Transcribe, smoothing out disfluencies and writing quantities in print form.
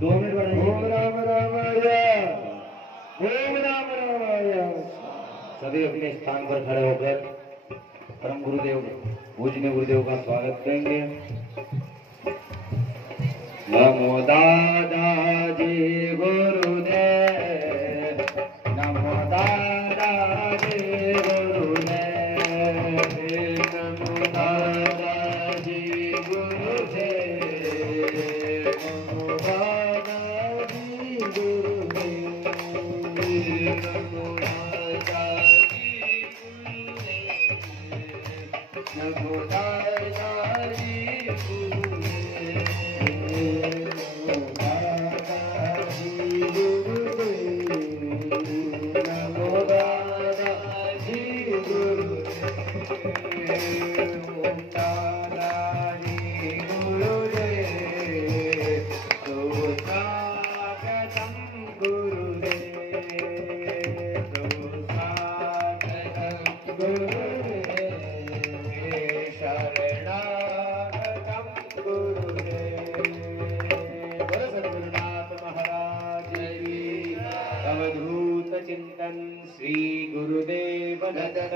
2 minute बढ़ाइए। ओम राम रामाय, ओम राम रामाय। सभी अपने स्थान पर खड़े होकर परम गुरुदेव पूजनीय गुरुदेव का स्वागत करेंगे। नमो दादाजी गुरुदेव, नमो दादाजी गुरुदेव, नमो दादाजी गुरुदेव, नमो दादाजी गुरुदेव, नमो दादाजी गुरुदेव, नमो दादाजी अवधूत चिंतन श्री गुरुदेव दत्त।